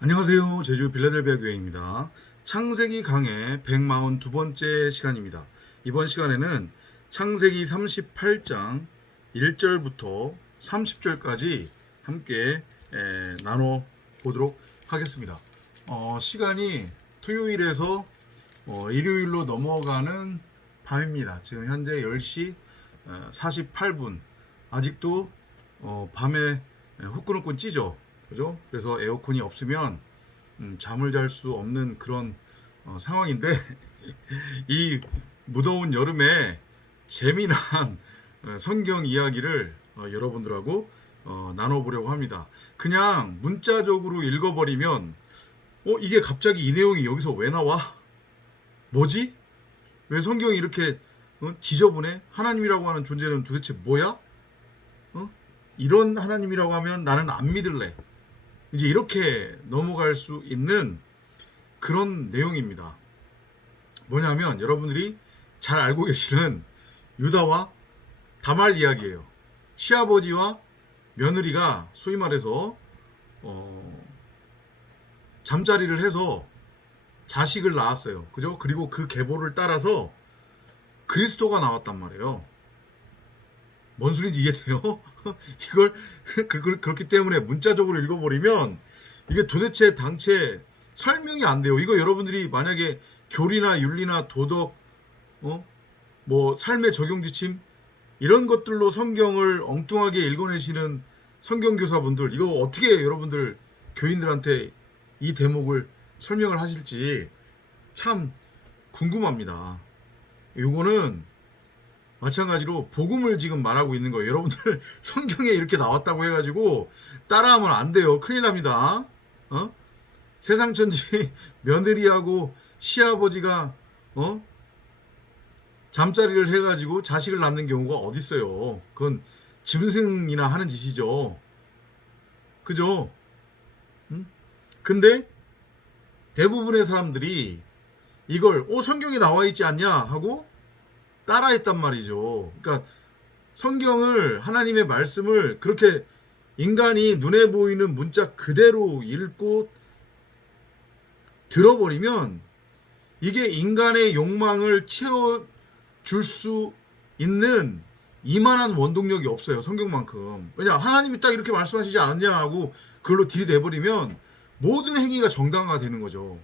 안녕하세요. 제주 빌라델비아 교회입니다. 창세기 강의 142번째 시간입니다. 이번 시간에는 창세기 38장 1절부터 30절까지 함께 나눠 보도록 하겠습니다. 시간이 토요일에서 일요일로 넘어가는 밤입니다. 지금 현재 10시 48분. 아직도 밤에 후끈후끈 찌죠. 그죠? 그래서 에어컨이 없으면 잠을 잘 수 없는 그런 상황인데 이 무더운 여름에 재미난 성경 이야기를 여러분들하고 나눠보려고 합니다. 그냥 문자적으로 읽어버리면 이게 갑자기 이 내용이 여기서 왜 나와? 뭐지? 왜 성경이 이렇게 지저분해? 하나님이라고 하는 존재는 도대체 뭐야? 이런 하나님이라고 하면 나는 안 믿을래. 이제 이렇게 넘어갈 수 있는 그런 내용입니다. 뭐냐면 여러분들이 잘 알고 계시는 유다와 다말 이야기예요. 시아버지와 며느리가 소위 말해서 잠자리를 해서 자식을 낳았어요. 그죠? 그리고 그 계보를 따라서 그리스도가 나왔단 말이에요. 뭔 소리인지 이해돼요? 이걸 그렇기 때문에 문자적으로 읽어버리면 이게 도대체 당체 설명이 안 돼요. 이거 여러분들이 만약에 교리나 윤리나 도덕, 뭐 삶의 적용 지침 이런 것들로 성경을 엉뚱하게 읽어내시는 성경교사분들 이거 어떻게 여러분들 교인들한테 이 대목을 설명을 하실지 참 궁금합니다. 요거는 마찬가지로 복음을 지금 말하고 있는 거예요. 여러분들 성경에 이렇게 나왔다고 해가지고 따라하면 안 돼요. 큰일 납니다. 세상천지 며느리하고 시아버지가 잠자리를 해가지고 자식을 낳는 경우가 어딨어요. 그건 짐승이나 하는 짓이죠. 그죠? 근데 대부분의 사람들이 이걸 성경에 나와 있지 않냐 하고 따라했단 말이죠. 그러니까 성경을 하나님의 말씀을 그렇게 인간이 눈에 보이는 문자 그대로 읽고 들어버리면 이게 인간의 욕망을 채워줄 수 있는 이만한 원동력이 없어요. 성경만큼. 왜냐 하나님이 딱 이렇게 말씀하시지 않았냐 하고 그걸로 들이대버리면 모든 행위가 정당화가 되는 거죠.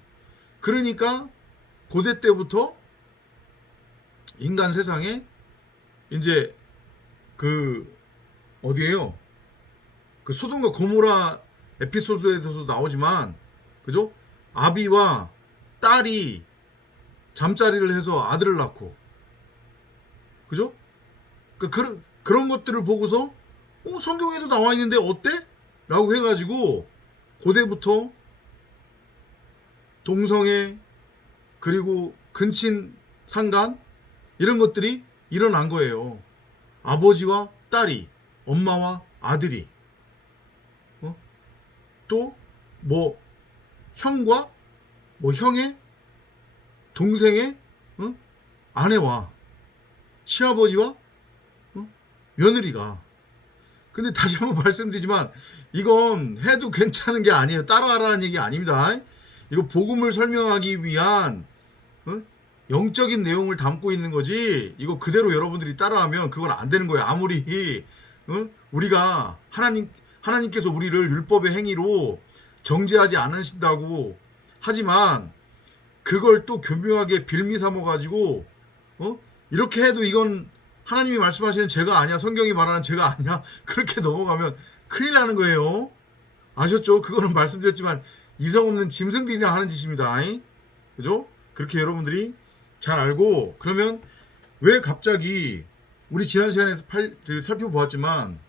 그러니까 고대 때부터 인간 세상에 이제 그 어디에요? 그 소돔과 고모라 에피소드에서도 나오지만 그죠? 아비와 딸이 잠자리를 해서 아들을 낳고 그죠? 그런 것들을 보고서 성경에도 나와 있는데 어때? 라고 해가지고 고대부터 동성애 그리고 근친 상간 이런 것들이 일어난 거예요. 아버지와 딸이, 엄마와 아들이, 또 뭐 형과 뭐 형의 동생의 아내와 시아버지와 며느리가. 근데 다시 한번 말씀드리지만 이건 해도 괜찮은 게 아니에요. 따라하라는 얘기 아닙니다. 이거 복음을 설명하기 위한 영적인 내용을 담고 있는 거지 이거 그대로 여러분들이 따라하면 그건 안 되는 거예요. 아무리 우리가 하나님께서 우리를 율법의 행위로 정죄하지 않으신다고 하지만 그걸 또 교묘하게 빌미 삼아 가지고 이렇게 해도 이건 하나님이 말씀하시는 죄가 아니야, 성경이 말하는 죄가 아니야, 그렇게 넘어가면 큰일 나는 거예요. 아셨죠? 그거는 말씀드렸지만 이성 없는 짐승들이나 하는 짓입니다. 그죠? 그렇게 여러분들이 잘 알고. 그러면 왜 갑자기 우리 지난 시간에서 살펴보았지만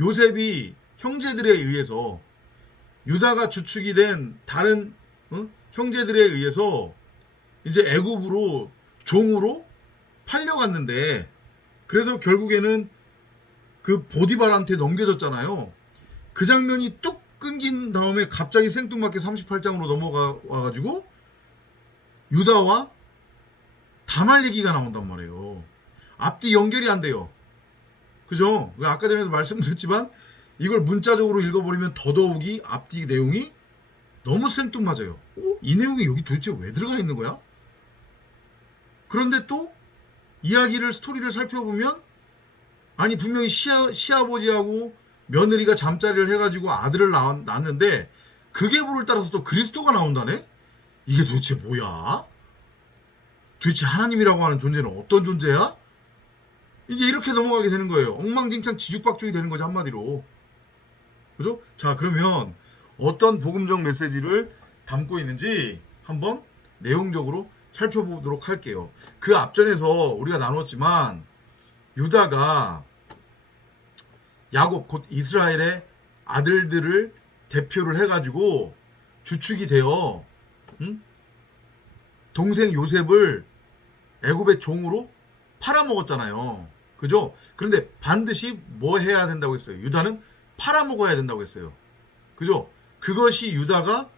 요셉이 형제들에 의해서 유다가 주축이 된 다른 형제들에 의해서 이제 애굽으로 종으로 팔려갔는데 그래서 결국에는 그 보디발한테 넘겨졌잖아요. 그 장면이 뚝 끊긴 다음에 갑자기 생뚱맞게 38장으로 넘어가 와가지고 유다와 다말 얘기가 나온단 말이에요. 앞뒤 연결이 안 돼요. 그죠? 아까 전에도 말씀드렸지만 이걸 문자적으로 읽어버리면 더더욱이 앞뒤 내용이 너무 생뚱맞아요. 이 내용이 여기 도대체 왜 들어가 있는 거야? 그런데 또 이야기를 스토리를 살펴보면 아니 분명히 시아버지하고 며느리가 잠자리를 해가지고 아들을 낳았는데 그 계보를 따라서 또 그리스도가 나온다네? 이게 도대체 뭐야? 도대체 하나님이라고 하는 존재는 어떤 존재야? 이제 이렇게 넘어가게 되는 거예요. 엉망진창 지죽박죽이 되는 거죠, 한마디로. 그죠? 자, 그러면 어떤 복음적 메시지를 담고 있는지 한번 내용적으로 살펴보도록 할게요. 그 앞전에서 우리가 나눴지만 유다가 야곱 곧 이스라엘의 아들들을 대표를 해가지고 주축이 되어 동생 요셉을 애굽의 종으로 팔아먹었잖아요. 그죠? 그런데 반드시 뭐 해야 된다고 했어요? 유다는 팔아먹어야 된다고 했어요. 그죠? 그것이 유다가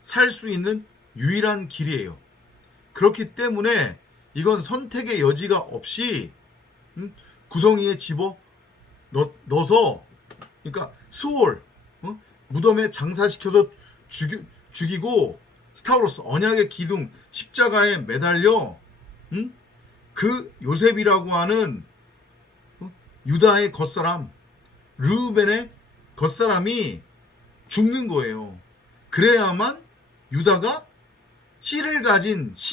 살 수 있는 유일한 길이에요. 그렇기 때문에 이건 선택의 여지가 없이 구덩이에 집어 넣어서 그러니까 스월 무덤에 장사시켜서 죽이고 스타우로스 언약의 기둥 십자가에 매달려 그 요셉이라고 하는 유다의 겉사람 르우벤의 겉사람이 죽는 거예요. 그래야만 유다가 씨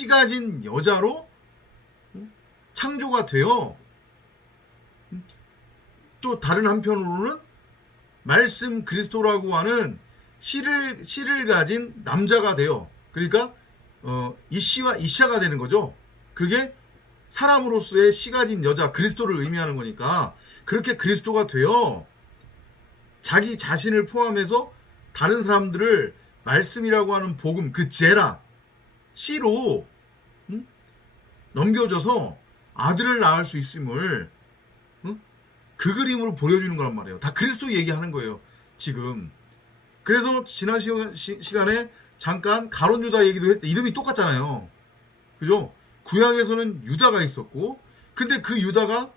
가진 여자로 창조가 되어 또 다른 한편으로는 말씀 그리스도라고 하는 씨를 가진 남자가 되어 그러니까 이씨와 이샤가 되는 거죠. 그게 사람으로서의 씨 가진 여자 그리스도를 의미하는 거니까 그렇게 그리스도가 되어 자기 자신을 포함해서 다른 사람들을 말씀이라고 하는 복음 그 제라 씨로 넘겨줘서 아들을 낳을 수 있음을 그 그림으로 보여주는 거란 말이에요. 다 그리스도 얘기하는 거예요. 지금. 그래서 지난 시간에 잠깐 가론 유다 얘기도 했는데 이름이 똑같잖아요. 그죠? 구약에서는 유다가 있었고 근데 그 유다가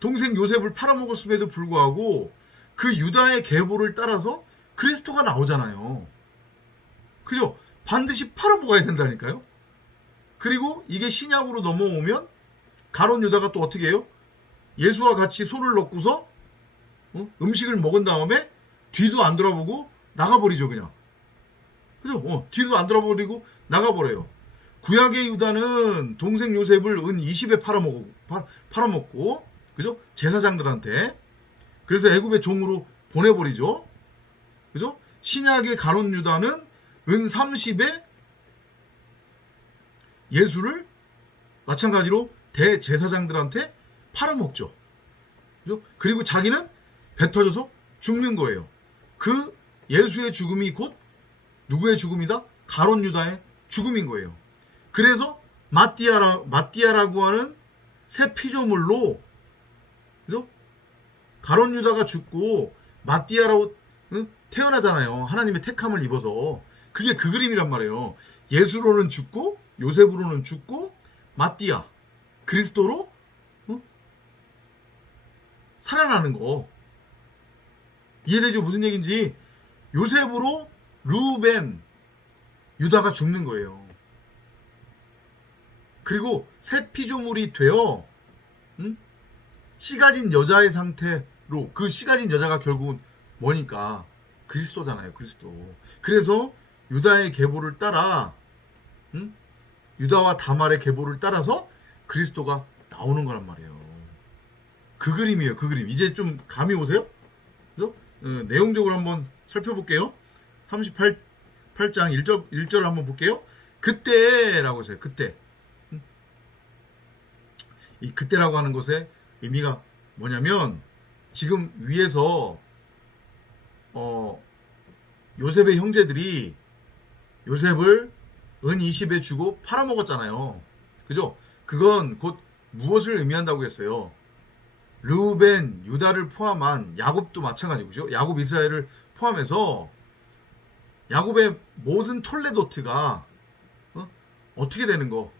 동생 요셉을 팔아먹었음에도 불구하고 그 유다의 계보를 따라서 그리스도가 나오잖아요. 그죠? 반드시 팔아먹어야 된다니까요. 그리고 이게 신약으로 넘어오면 가론 유다가 또 어떻게 해요? 예수와 같이 손을 넣고서 음식을 먹은 다음에 뒤도 안 돌아보고 나가버리죠 그냥. 그죠? 뒤도 안 돌아버리고 나가버려요. 구약의 유다는 동생 요셉을 은 20에 팔아먹고 그죠? 제사장들한테 그래서 애굽의 종으로 보내버리죠. 그죠? 신약의 가론 유다는 은 30에 예수를 마찬가지로 대제사장들한테 팔아먹죠. 그죠? 그리고 자기는 배 터져서 죽는 거예요. 그 예수의 죽음이 곧 누구의 죽음이다? 가론 유다의 죽음인 거예요. 그래서 마띠아라고 하는 새 피조물로 그죠? 가론 유다가 죽고 마띠아라고 태어나잖아요. 하나님의 택함을 입어서. 그게 그 그림이란 말이에요. 예수로는 죽고 요셉으로는 죽고 마띠아 그리스도로 살아나는 거. 이해되죠? 무슨 얘기인지. 요셉으로 루벤 유다가 죽는 거예요. 그리고 새 피조물이 되어 씨 가진 여자의 상태로 그 씨 가진 여자가 결국은 뭐니까 그리스도잖아요. 그리스도. 그래서 유다의 계보를 따라 유다와 다말의 계보를 따라서 그리스도가 나오는 거란 말이에요. 그 그림이에요. 그 그림. 이제 좀 감이 오세요? 그래서 내용적으로 한번 살펴볼게요. 38장 1절을 한번 볼게요. 그때라고 했어요. 그때. 이 그때라고 하는 것의 의미가 뭐냐면 지금 위에서 요셉의 형제들이 요셉을 은 20에 주고 팔아먹었잖아요. 그죠? 그건 곧 무엇을 의미한다고 했어요? 르우벤, 유다를 포함한 야곱도 마찬가지고요. 야곱 이스라엘을 포함해서 야곱의 모든 톨레도트가 어떻게 되는 거?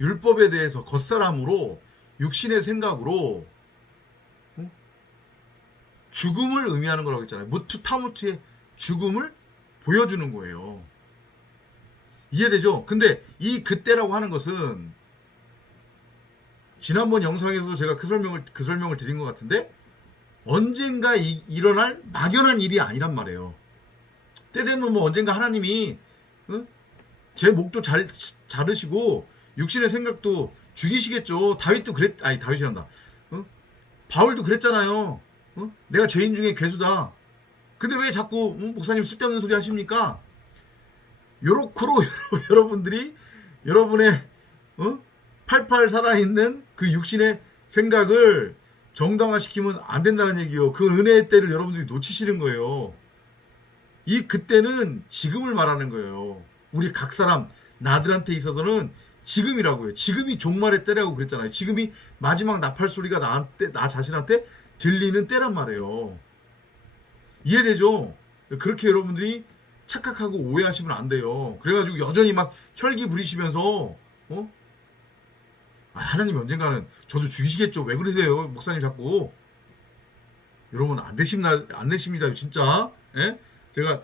율법에 대해서 겉사람으로 육신의 생각으로 죽음을 의미하는 거라고 했잖아요. 무투 타무트의 죽음을 보여주는 거예요. 이해되죠? 근데 이 그때라고 하는 것은 지난번 영상에서도 제가 그 설명을 드린 것 같은데 언젠가 일어날 막연한 일이 아니란 말이에요. 때 되면 뭐 언젠가 하나님이 제 목도 자르시고 육신의 생각도 죽이시겠죠. 다윗이란다. 바울도 그랬잖아요. 내가 죄인 중에 괴수다. 근데 왜 자꾸 목사님 쓸데없는 소리 하십니까? 요렇게로 여러분들이 여러분의 팔팔 살아있는 그 육신의 생각을 정당화시키면 안 된다는 얘기요. 그 은혜의 때를 여러분들이 놓치시는 거예요. 이 그때는 지금을 말하는 거예요. 우리 각 사람 나들한테 있어서는 지금이라고요. 지금이 종말의 때라고 그랬잖아요. 지금이 마지막 나팔 소리가 나 자신한테 들리는 때란 말이에요. 이해되죠? 그렇게 여러분들이 착각하고 오해하시면 안 돼요. 그래가지고 여전히 막 혈기 부리시면서 하나님 언젠가는 저도 죽이시겠죠. 왜 그러세요, 목사님 자꾸. 여러분 안 되십니다, 진짜. 예? 제가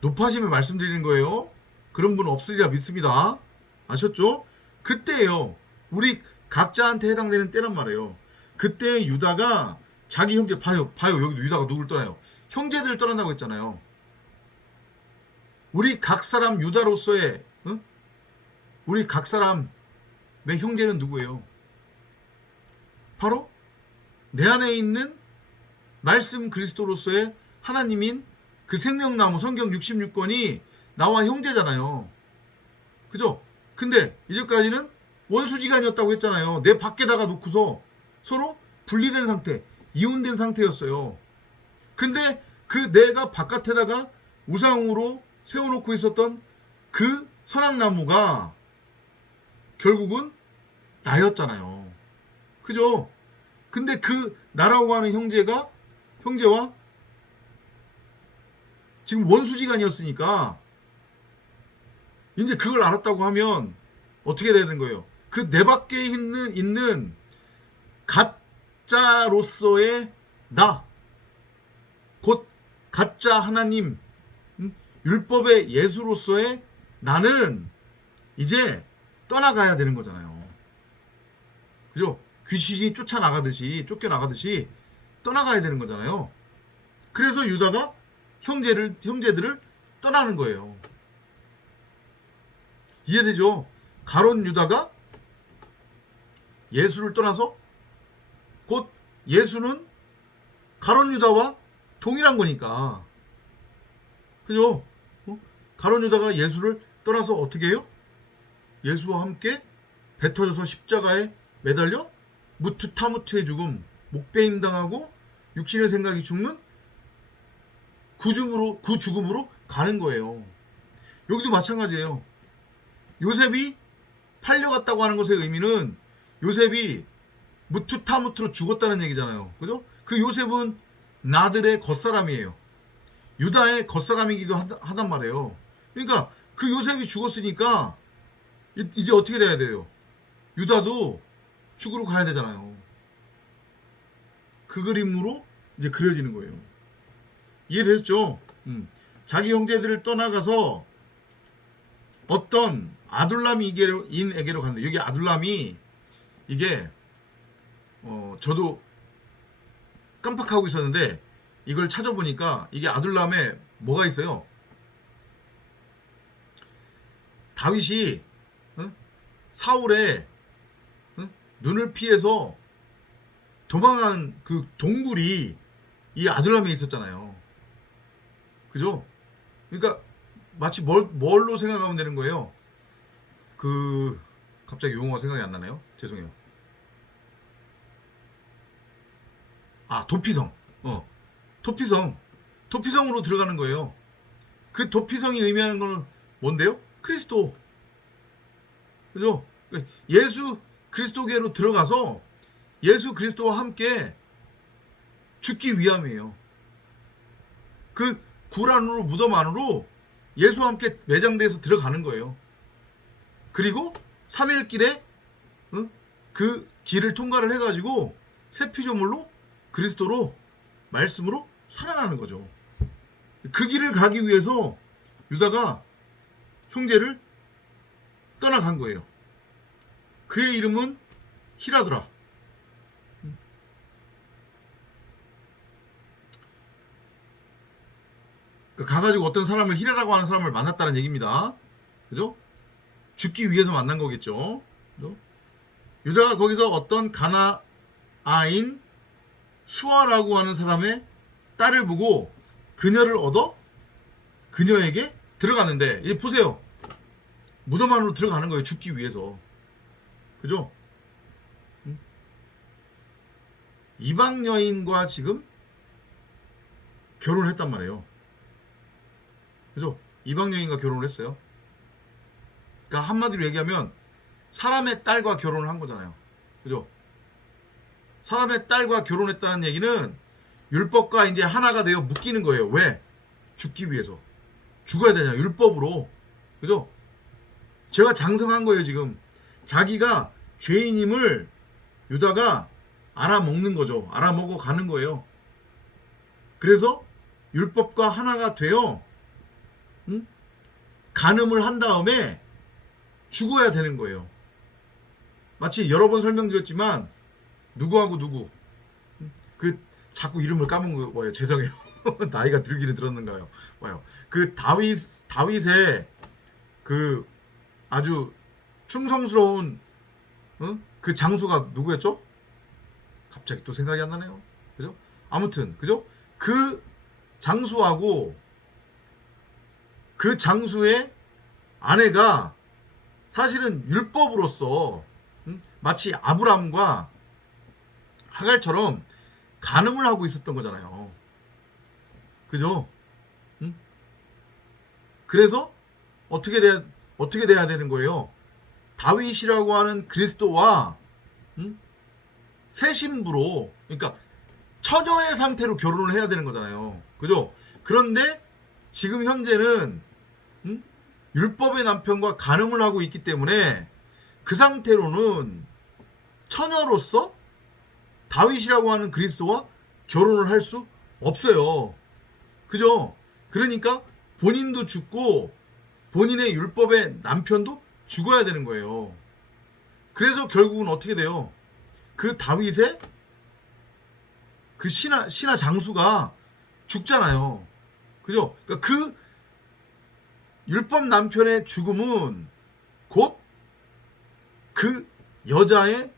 높아심을 말씀드리는 거예요. 그런 분 없으리라 믿습니다. 아셨죠? 그때예요. 우리 각자한테 해당되는 때란 말이에요. 그때 유다가 자기 형제 봐요. 여기도 유다가 누굴 떠나요? 형제들을 떠난다고 했잖아요. 우리 각 사람 유다로서의 우리 각 사람의 형제는 누구예요? 바로 내 안에 있는 말씀 그리스도로서의 하나님인 그 생명나무 성경 66권이 나와 형제잖아요. 그죠? 근데 이제까지는 원수지간이었다고 했잖아요. 내 밖에다가 놓고서 서로 분리된 상태, 이혼된 상태였어요. 근데 그 내가 바깥에다가 우상으로 세워놓고 있었던 그 선악나무가 결국은 나였잖아요. 그죠? 근데 그 나라고 하는 형제와 지금 원수지간이었으니까 이제 그걸 알았다고 하면 어떻게 되는 거예요? 그 내 밖에 있는 가짜로서의 나, 곧 가짜 하나님, 율법의 예수로서의 나는 이제 떠나가야 되는 거잖아요. 그죠? 귀신이 쫓겨나가듯이 떠나가야 되는 거잖아요. 그래서 유다가 형제들을 떠나는 거예요. 이해되죠? 가론 유다가 예수를 떠나서 곧 예수는 가론 유다와 동일한 거니까. 그죠? 가론 유다가 예수를 떠나서 어떻게 해요? 예수와 함께 배 터져서 십자가에 매달려 무투타무트의 죽음, 목배임 당하고 육신의 생각이 죽는 그 죽음으로 가는 거예요. 여기도 마찬가지예요. 요셉이 팔려갔다고 하는 것의 의미는 요셉이 무투타무트로 죽었다는 얘기잖아요. 그죠? 그 요셉은 나들의 겉사람이에요. 유다의 겉사람이기도 하단 말이에요. 그러니까 그 요셉이 죽었으니까 이제 어떻게 돼야 돼요? 유다도 죽으러 가야 되잖아요. 그 그림으로 이제 그려지는 거예요. 이해되셨죠? 자기 형제들을 떠나가서 어떤 아둘람인에게로 갔는데, 여기 아둘람이 이게 저도 깜빡하고 있었는데 이걸 찾아보니까 이게 아둘람에 뭐가 있어요? 다윗이 사울의 눈을 피해서 도망한 그 동굴이 이 아둘람에 있었잖아요. 그죠? 그러니까 마치 뭘로 생각하면 되는 거예요? 갑자기 용어가 생각이 안 나네요. 죄송해요. 도피성. 도피성으로 들어가는 거예요. 그 도피성이 의미하는 거는 뭔데요? 그리스도. 그죠? 예수 그리스도계로 들어가서 예수 그리스도와 함께 죽기 위함이에요. 그 굴 안으로, 무덤 안으로 예수와 함께 매장돼서 들어가는 거예요. 그리고 3일 길에 그 길을 통과를 해가지고 새 피조물로 그리스도로 말씀으로 살아나는 거죠. 그 길을 가기 위해서 유다가 형제를 떠나간 거예요. 그의 이름은 히라더라. 가가지고 어떤 사람을, 히라라고 하는 사람을 만났다는 얘기입니다. 그죠? 죽기 위해서 만난 거겠죠. 그죠? 유다가 거기서 어떤 가나아인 수아라고 하는 사람의 딸을 보고 그녀를 얻어 그녀에게 들어가는데, 이제 보세요. 무덤 안으로 들어가는 거예요. 죽기 위해서. 그죠? 이방 여인과 지금 결혼을 했단 말이에요. 그죠? 이방 여인과 결혼을 했어요. 그러니까 한마디로 얘기하면 사람의 딸과 결혼을 한 거잖아요. 그죠? 사람의 딸과 결혼했다는 얘기는 율법과 이제 하나가 되어 묶이는 거예요. 왜? 죽기 위해서. 죽어야 되잖아요. 율법으로. 그죠? 제가 장성한 거예요, 지금. 자기가 죄인임을 유다가 알아먹는 거죠. 알아먹어 가는 거예요. 그래서 율법과 하나가 되어 간음을 한 다음에 죽어야 되는 거예요. 마치 여러 번 설명드렸지만 누구하고 누구, 자꾸 이름을 까먹은 거예요. 죄송해요. 나이가 들기는 들었는가요? 봐요. 그 다윗의 그 아주 충성스러운 그 장수가 누구였죠? 갑자기 또 생각이 안 나네요. 그죠? 아무튼 그죠? 그 장수하고 그 장수의 아내가 사실은 율법으로서 마치 아브람과 하갈처럼 간음을 하고 있었던 거잖아요. 그죠? 그래서 어떻게 돼야 되는 거예요? 다윗이라고 하는 그리스도와 새 신부로, 그러니까 처녀의 상태로 결혼을 해야 되는 거잖아요. 그죠? 그런데 지금 현재는 율법의 남편과 간음을 하고 있기 때문에 그 상태로는 처녀로서 다윗이라고 하는 그리스도와 결혼을 할 수 없어요. 그죠? 그러니까 본인도 죽고 본인의 율법의 남편도 죽어야 되는 거예요. 그래서 결국은 어떻게 돼요? 그 다윗의 그 신하 장수가 죽잖아요. 그죠? 그러니까 그 율법 남편의 죽음은 곧 그 여자의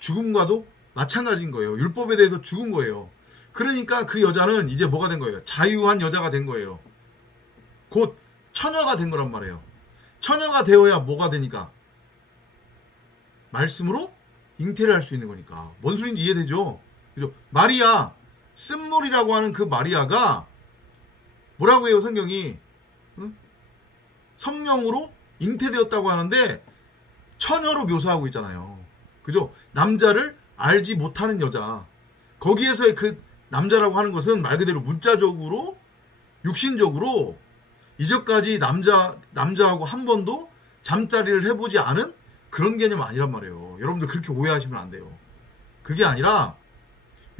죽음과도 마찬가지인 거예요. 율법에 대해서 죽은 거예요. 그러니까 그 여자는 이제 뭐가 된 거예요? 자유한 여자가 된 거예요. 곧 처녀가 된 거란 말이에요. 처녀가 되어야 뭐가 되니까? 말씀으로 잉태를 할 수 있는 거니까. 뭔 소리인지 이해되죠? 그죠? 마리아, 쓴물이라고 하는 그 마리아가 뭐라고 해요, 성경이? 성령으로 잉태되었다고 하는데 처녀로 묘사하고 있잖아요. 그죠? 남자를 알지 못하는 여자. 거기에서의 그 남자라고 하는 것은 말 그대로 문자적으로, 육신적으로 이제까지 남자하고 한 번도 잠자리를 해보지 않은 그런 개념 아니란 말이에요. 여러분들 그렇게 오해하시면 안 돼요. 그게 아니라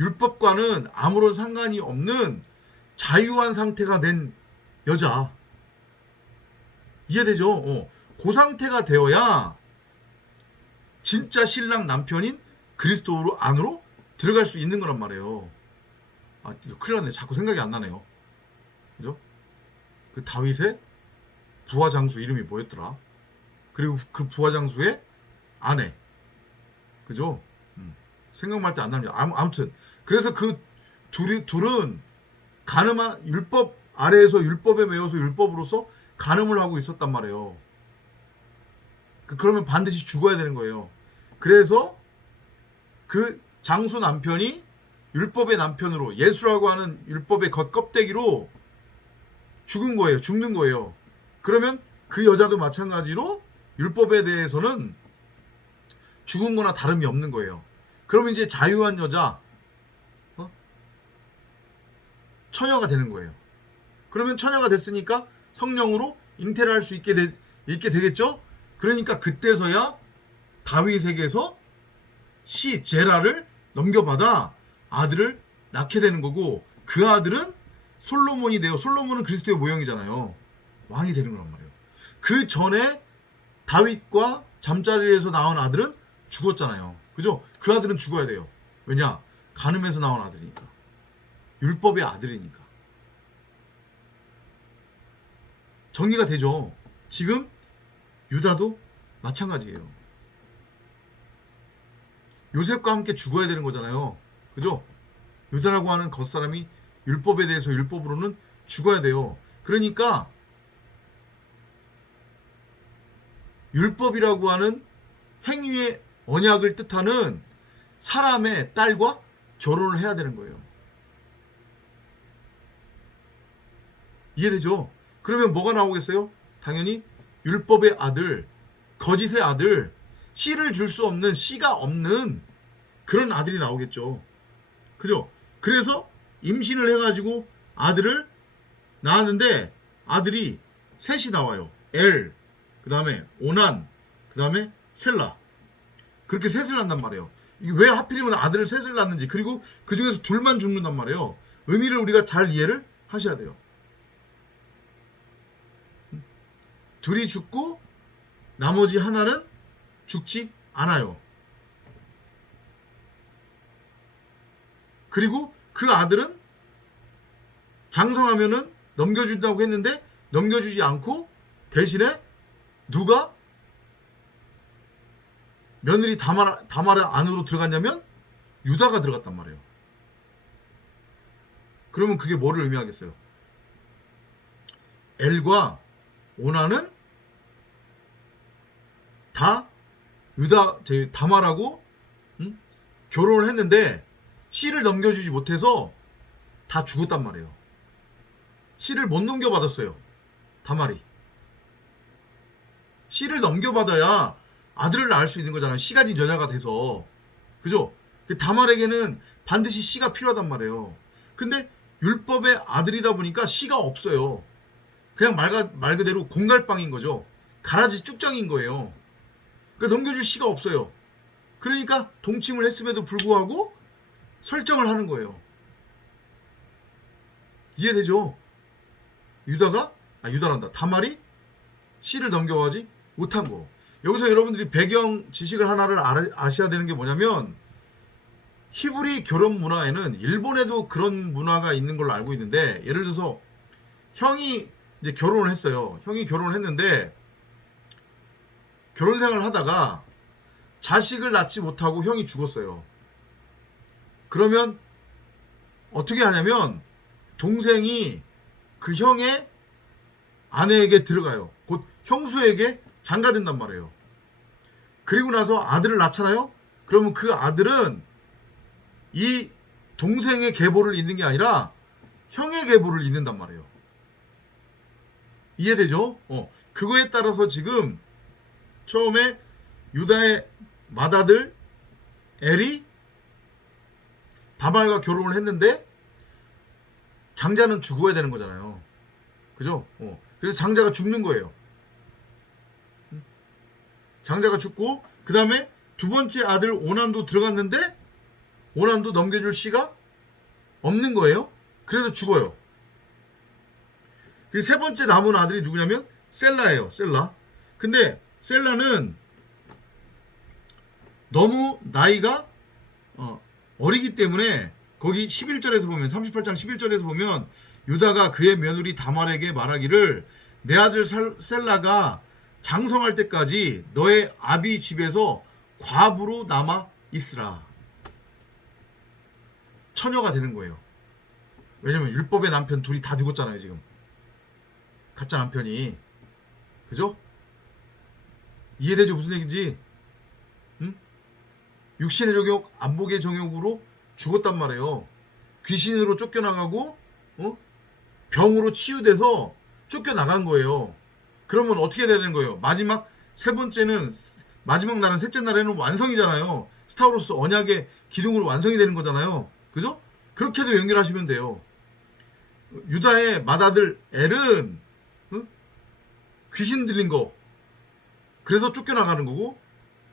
율법과는 아무런 상관이 없는 자유한 상태가 된 여자. 이해되죠? 그 상태가 되어야 진짜 남편인 그리스도 안으로 들어갈 수 있는 거란 말이에요. 아, 이거 큰일 났네. 자꾸 생각이 안 나네요. 그죠? 그 다윗의 부하 장수 이름이 뭐였더라? 그리고 그 부하 장수의 아내. 그죠? 생각날 때 안 납니다. 아무튼 그래서 그 둘은 간음한 율법 아래에서 율법에 매여서 율법으로서 간음을 하고 있었단 말이에요. 그러면 반드시 죽어야 되는 거예요. 그래서 그 장수 남편이 율법의 남편으로, 예수라고 하는 율법의 겉껍데기로 죽은 거예요. 죽는 거예요. 그러면 그 여자도 마찬가지로 율법에 대해서는 죽은 거나 다름이 없는 거예요. 그러면 이제 자유한 여자, 처녀가 되는 거예요. 그러면 처녀가 됐으니까 성령으로 잉태를 할 수 있게 되겠죠? 그러니까 그때서야 다윗에게서 제라를 넘겨받아 아들을 낳게 되는 거고, 그 아들은 솔로몬이 돼요. 솔로몬은 그리스도의 모형이잖아요. 왕이 되는 거란 말이에요. 그 전에 다윗과 잠자리에서 나온 아들은 죽었잖아요. 그죠? 그 아들은 죽어야 돼요. 왜냐? 간음에서 나온 아들이니까. 율법의 아들이니까. 정리가 되죠. 지금 유다도 마찬가지예요. 요셉과 함께 죽어야 되는 거잖아요. 그죠? 유다라고 하는 겉사람이 율법에 대해서 율법으로는 죽어야 돼요. 그러니까 율법이라고 하는 행위의 언약을 뜻하는 사람의 딸과 결혼을 해야 되는 거예요. 이해되죠? 그러면 뭐가 나오겠어요? 당연히 율법의 아들, 거짓의 아들, 씨를 줄 수 없는, 씨가 없는 그런 아들이 나오겠죠. 그죠? 그래서 임신을 해가지고 아들을 낳았는데 아들이 셋이 나와요. 엘, 그 다음에 오난, 그 다음에 셀라. 그렇게 셋을 낳는단 말이에요. 이게 왜 하필이면 아들을 셋을 낳는지, 그리고 그 중에서 둘만 죽는단 말이에요. 의미를 우리가 잘 이해를 하셔야 돼요. 둘이 죽고 나머지 하나는 죽지 않아요. 그리고 그 아들은 장성하면은 넘겨준다고 했는데 넘겨주지 않고 대신에 누가 며느리 다말 안으로 들어갔냐면 유다가 들어갔단 말이에요. 그러면 그게 뭐를 의미하겠어요? 엘과 오나는 다 유다 다말하고 결혼을 했는데 씨를 넘겨주지 못해서 다 죽었단 말이에요. 씨를 못 넘겨받았어요. 다말이. 씨를 넘겨받아야 아들을 낳을 수 있는 거잖아요. 씨 가진 여자가 돼서. 그죠? 다말에게는 반드시 씨가 필요하단 말이에요. 근데 율법의 아들이다 보니까 씨가 없어요. 그냥 말 그대로 공갈빵인 거죠. 가라지 쭉정인 거예요. 그러니까 넘겨줄 씨가 없어요. 그러니까 동침을 했음에도 불구하고 설정을 하는 거예요. 이해되죠? 유다란다. 다말이 씨를 넘겨가지 못한 거. 여기서 여러분들이 배경 지식을 하나를 아셔야 되는 게 뭐냐면, 히브리 결혼 문화에는 일본에도 그런 문화가 있는 걸로 알고 있는데, 예를 들어서 형이 이제 결혼을 했어요. 형이 결혼을 했는데 결혼 생활을 하다가 자식을 낳지 못하고 형이 죽었어요. 그러면 어떻게 하냐면 동생이 그 형의 아내에게 들어가요. 곧 형수에게 장가든단 말이에요. 그리고 나서 아들을 낳잖아요. 그러면 그 아들은 이 동생의 계보를 잇는 게 아니라 형의 계보를 잇는단 말이에요. 이해되죠? 그거에 따라서 지금 처음에 유다의 맏아들 엘이 다말과 결혼을 했는데 장자는 죽어야 되는 거잖아요. 그죠? 그래서 장자가 죽는 거예요. 장자가 죽고 그 다음에 두 번째 아들 오난도 들어갔는데 오난도 넘겨줄 씨가 없는 거예요. 그래서 죽어요. 그 세 번째 남은 아들이 누구냐면 셀라예요. 셀라. 근데 셀라는 너무 나이가 어리기 때문에 거기 11절에서 보면 38장 11절에서 보면 유다가 그의 며느리 다말에게 말하기를 내 아들 셀라가 장성할 때까지 너의 아비 집에서 과부로 남아 있으라. 처녀가 되는 거예요. 왜냐면 율법의 남편 둘이 다 죽었잖아요. 지금 가짜 남편이. 그죠? 이해되죠? 무슨 얘기인지? 응? 육신의 정욕, 안목의 정욕으로 죽었단 말이에요. 귀신으로 쫓겨나가고 병으로 치유돼서 쫓겨나간 거예요. 그러면 어떻게 돼야 되는 거예요? 마지막 날은 셋째 날에는 완성이잖아요. 스타우로스 언약의 기둥으로 완성이 되는 거잖아요. 그죠? 그렇게도 연결하시면 돼요. 유다의 맏아들 엘은 귀신 들린 거, 그래서 쫓겨나가는 거고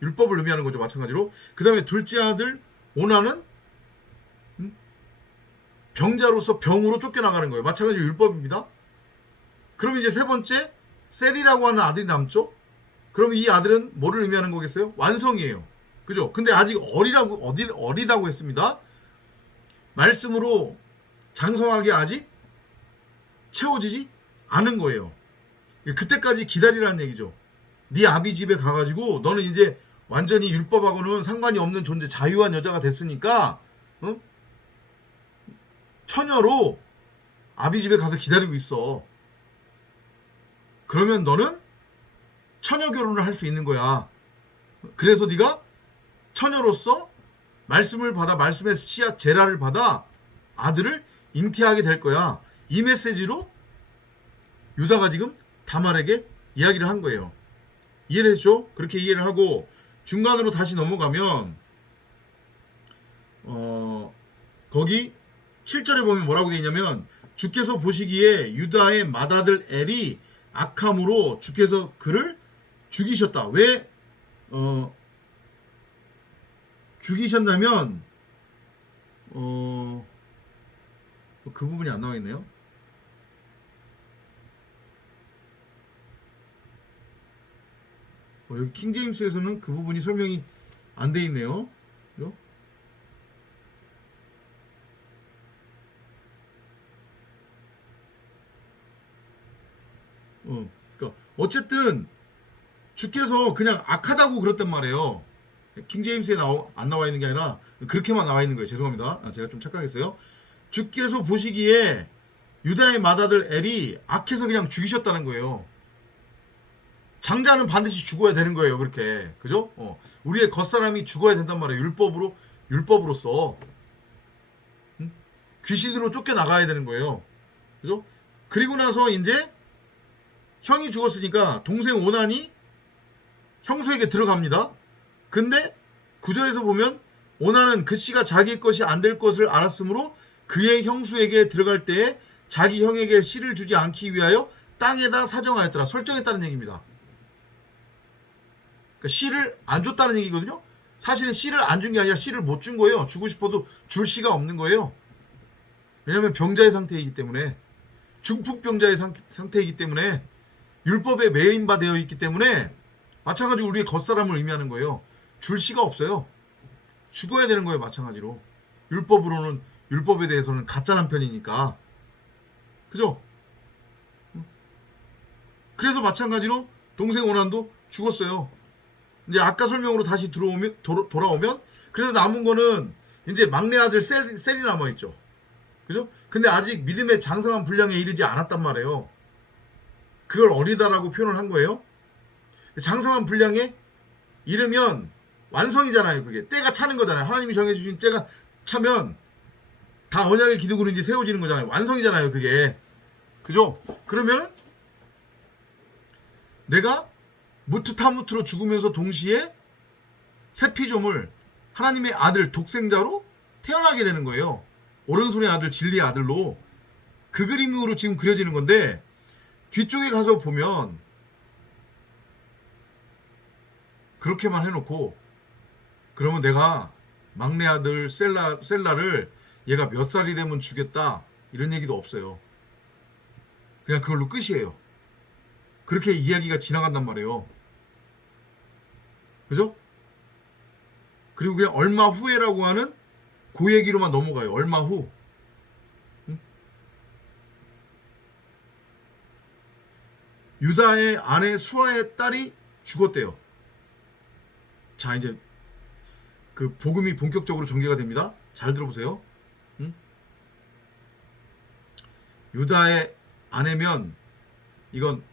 율법을 의미하는 거죠. 마찬가지로. 그 다음에 둘째 아들 오나는 병자로서 병으로 쫓겨나가는 거예요. 마찬가지로 율법입니다. 그럼 이제 세 번째 셀이라고 하는 아들이 남죠. 그럼 이 아들은 뭐를 의미하는 거겠어요? 완성이에요. 그죠? 근데 아직 어리다고 했습니다. 말씀으로 장성하게 아직 채워지지 않은 거예요. 그때까지 기다리라는 얘기죠. 네 아비 집에 가가지고 너는 이제 완전히 율법하고는 상관이 없는 존재, 자유한 여자가 됐으니까 처녀로 아비 집에 가서 기다리고 있어. 그러면 너는 처녀 결혼을 할 수 있는 거야. 그래서 네가 처녀로서 말씀을 받아, 말씀의 씨앗 제라를 받아 아들을 잉태하게 될 거야. 이 메시지로 유다가 지금 다말에게 이야기를 한 거예요. 이해됐죠? 그렇게 이해를 하고 중간으로 다시 넘어가면 거기 7절에 보면 뭐라고 되어 있냐면 주께서 보시기에 유다의 맏아들 엘이 악함으로 주께서 그를 죽이셨다. 왜 죽이셨냐면 그 부분이 안 나와 있네요. 여기 킹제임스에서는 그 부분이 설명이 안 돼 있네요. 그죠? 그러니까 어쨌든 주께서 그냥 악하다고 그랬단 말이에요. 킹제임스에 안 나와 있는 게 아니라 그렇게만 나와 있는 거예요. 죄송합니다. 제가 좀 착각했어요. 주께서 보시기에 유다의 맏아들 엘이 악해서 그냥 죽이셨다는 거예요. 장자는 반드시 죽어야 되는 거예요. 그렇게. 그죠? 우리의 겉사람이 죽어야 된단 말이에요. 율법으로서. 귀신으로 쫓겨나가야 되는 거예요. 그죠? 그리고 나서 이제 형이 죽었으니까 동생 오난이 형수에게 들어갑니다. 근데 9절에서 보면 오난은 그 씨가 자기 것이 안 될 것을 알았으므로 그의 형수에게 들어갈 때에 자기 형에게 씨를 주지 않기 위하여 땅에다 사정하였더라. 설정했다는 얘기입니다. 그러니까 씨를 안 줬다는 얘기거든요. 사실은 씨를 안 준 게 아니라 씨를 못 준 거예요. 주고 싶어도 줄 씨가 없는 거예요. 왜냐하면 병자의 상태이기 때문에, 중풍병자의 상태이기 때문에, 율법에 매인바되어 있기 때문에 마찬가지로 우리의 겉사람을 의미하는 거예요. 줄 씨가 없어요. 죽어야 되는 거예요. 마찬가지로 율법에 대해서는 가짜 남편이니까. 그죠? 그래서 마찬가지로 동생 오난도 죽었어요. 이제 아까 설명으로 다시 돌아오면 그래서 남은 거는 이제 막내 아들 셀이 남아있죠. 그죠? 근데 아직 믿음의 장성한 분량에 이르지 않았단 말이에요. 그걸 어리다라고 표현을 한 거예요. 장성한 분량에 이르면 완성이잖아요. 그게 때가 차는 거잖아요. 하나님이 정해주신 때가 차면 다 언약의 기둥으로 이제 세워지는 거잖아요. 완성이잖아요. 그게. 그죠? 그러면 내가 무트타무트로 죽으면서 동시에 세피좀을 하나님의 아들 독생자로 태어나게 되는 거예요. 오른손의 아들 진리의 아들로. 그 그림으로 지금 그려지는 건데 뒤쪽에 가서 보면 그렇게만 해놓고 그러면 내가 막내 아들 셀라를 얘가 몇 살이 되면 주겠다 이런 얘기도 없어요. 그냥 그걸로 끝이에요. 그렇게 이야기가 지나간단 말이에요. 그죠? 그리고 그냥 얼마 후에라고 하는 그 얘기로만 넘어가요. 얼마 후. 유다의 아내 수아의 딸이 죽었대요. 자, 이제 그 복음이 본격적으로 전개가 됩니다. 잘 들어보세요. 유다의 아내면 이건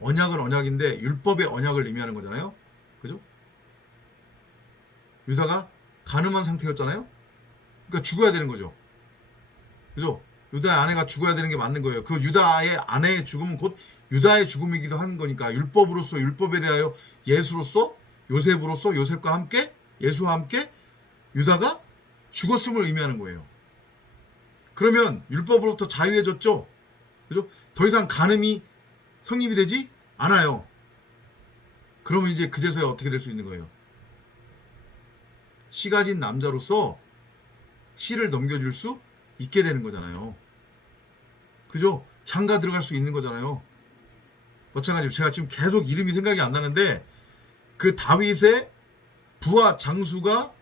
언약은 언약인데 율법의 언약을 의미하는 거잖아요. 그죠? 유다가 가늠한 상태였잖아요. 그러니까 죽어야 되는 거죠. 그죠? 유다의 아내가 죽어야 되는 게 맞는 거예요. 그 유다의 아내의 죽음은 곧 유다의 죽음이기도 한 거니까 율법으로서, 율법에 대하여 예수로서, 요셉으로서, 요셉과 함께, 예수와 함께 유다가 죽었음을 의미하는 거예요. 그러면 율법으로부터 자유해졌죠. 그죠? 더 이상 간음이 성립이 되지 않아요. 그러면 이제 그제서야 어떻게 될 수 있는 거예요? 씨 가진 남자로서 씨를 넘겨줄 수 있게 되는 거잖아요. 그죠? 장가 들어갈 수 있는 거잖아요. 마찬가지로 제가 지금 계속 이름이 생각이 안 나는데 그 다윗의 부하 장수가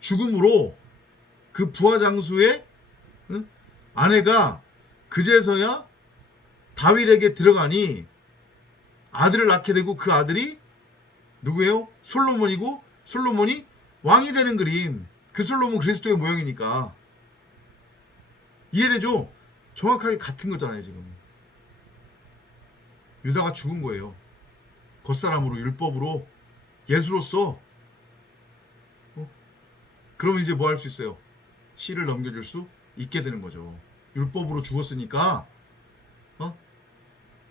죽음으로 그 부하 장수의 아내가 그제서야 다윗에게 들어가니 아들을 낳게 되고 그 아들이 누구예요? 솔로몬이고 솔로몬이 왕이 되는 그림. 그 솔로몬 그리스도의 모형이니까. 이해되죠? 정확하게 같은 거잖아요 지금. 유다가 죽은 거예요. 겉사람으로 율법으로 예수로서. 그러면 이제 뭐 할 수 있어요? 씨를 넘겨줄 수 있게 되는 거죠. 율법으로 죽었으니까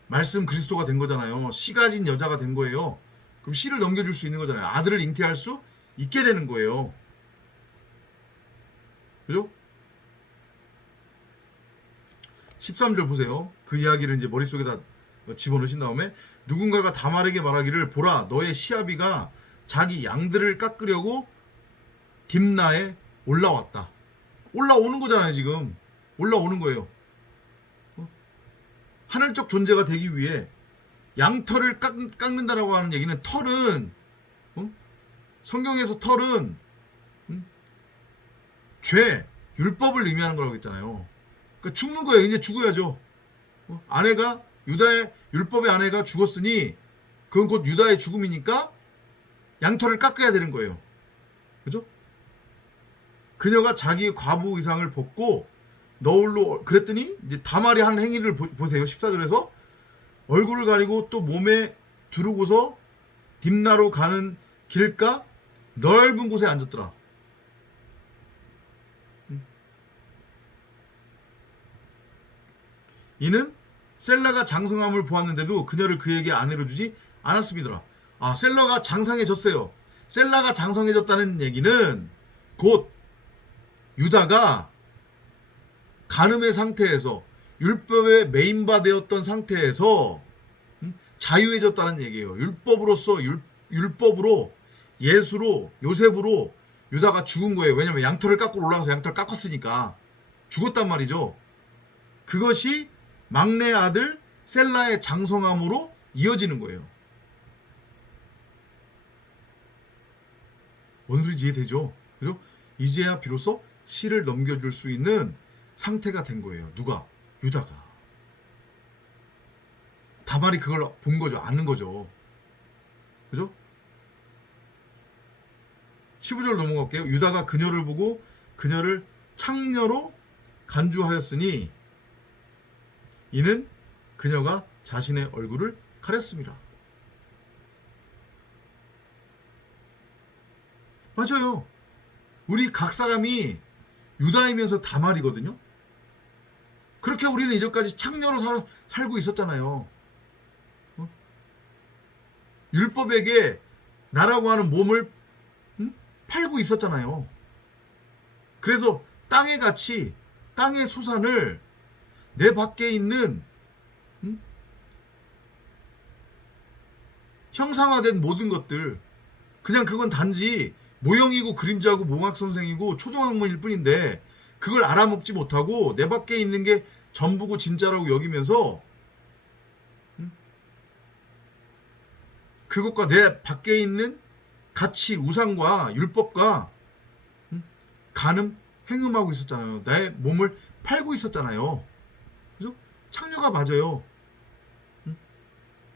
말씀 그리스도가 된 거잖아요. 씨 가진 여자가 된 거예요. 그럼 씨를 넘겨줄 수 있는 거잖아요. 아들을 잉태할 수 있게 되는 거예요. 그죠? 13절 보세요. 그 이야기를 이제 머릿속에다 집어넣으신 다음에 누군가가 다말에게 말하기를 보라 너의 시아비가 자기 양들을 깎으려고 딥나에 올라왔다. 올라오는 거잖아요 지금. 올라오는 거예요. 하늘적 존재가 되기 위해 양털을 깎는다라고 하는 얘기는 털은 성경에서 털은 죄, 율법을 의미하는 거라고 했잖아요. 그러니까 죽는 거예요. 이제 죽어야죠. 아내가 유다의 율법의 아내가 죽었으니 그건 곧 유다의 죽음이니까 양털을 깎아야 되는 거예요. 그죠? 그녀가 자기 과부 의상을 벗고 너울로 그랬더니 이제 다말이 하는 행위를 보세요. 14절에서 얼굴을 가리고 또 몸에 두르고서 딥나로 가는 길가 넓은 곳에 앉았더라. 이는 셀라가 장성함을 보았는데도 그녀를 그에게 아내로 주지 않았음이더라. 아, 셀라가 장성해졌어요. 셀라가 장성해졌다는 얘기는 곧 유다가 간음의 상태에서 율법에 매인바되었던 상태에서 자유해졌다는 얘기예요. 율법으로서 율법으로 예수로 요셉으로 유다가 죽은 거예요. 왜냐면 양털을 깎고 올라가서 양털을 깎았으니까 죽었단 말이죠. 그것이 막내 아들 셀라의 장성함으로 이어지는 거예요. 뭔 소리인지 이해되죠? 그죠? 이제야 비로소 씨를 넘겨줄 수 있는 상태가 된 거예요. 누가? 유다가. 다말이 그걸 본 거죠. 아는 거죠. 그죠? 15절 넘어갈게요. 유다가 그녀를 보고 그녀를 창녀로 간주하였으니 이는 그녀가 자신의 얼굴을 가렸습니다. 맞아요. 우리 각 사람이 유다이면서 다말이거든요. 그렇게 우리는 이전까지 창녀로 살고 있었잖아요. 율법에게 나라고 하는 몸을 팔고 있었잖아요. 그래서 땅의 가치, 땅의 소산을 내 밖에 있는 형상화된 모든 것들, 그냥 그건 단지 모형이고 그림자고 몽학선생이고 초등학문일 뿐인데 그걸 알아먹지 못하고 내 밖에 있는 게 전부고 진짜라고 여기면서 그것과 내 밖에 있는 가치, 우상과 율법과 간음, 행음하고 있었잖아요. 나의 몸을 팔고 있었잖아요. 그죠? 창녀가 맞아요.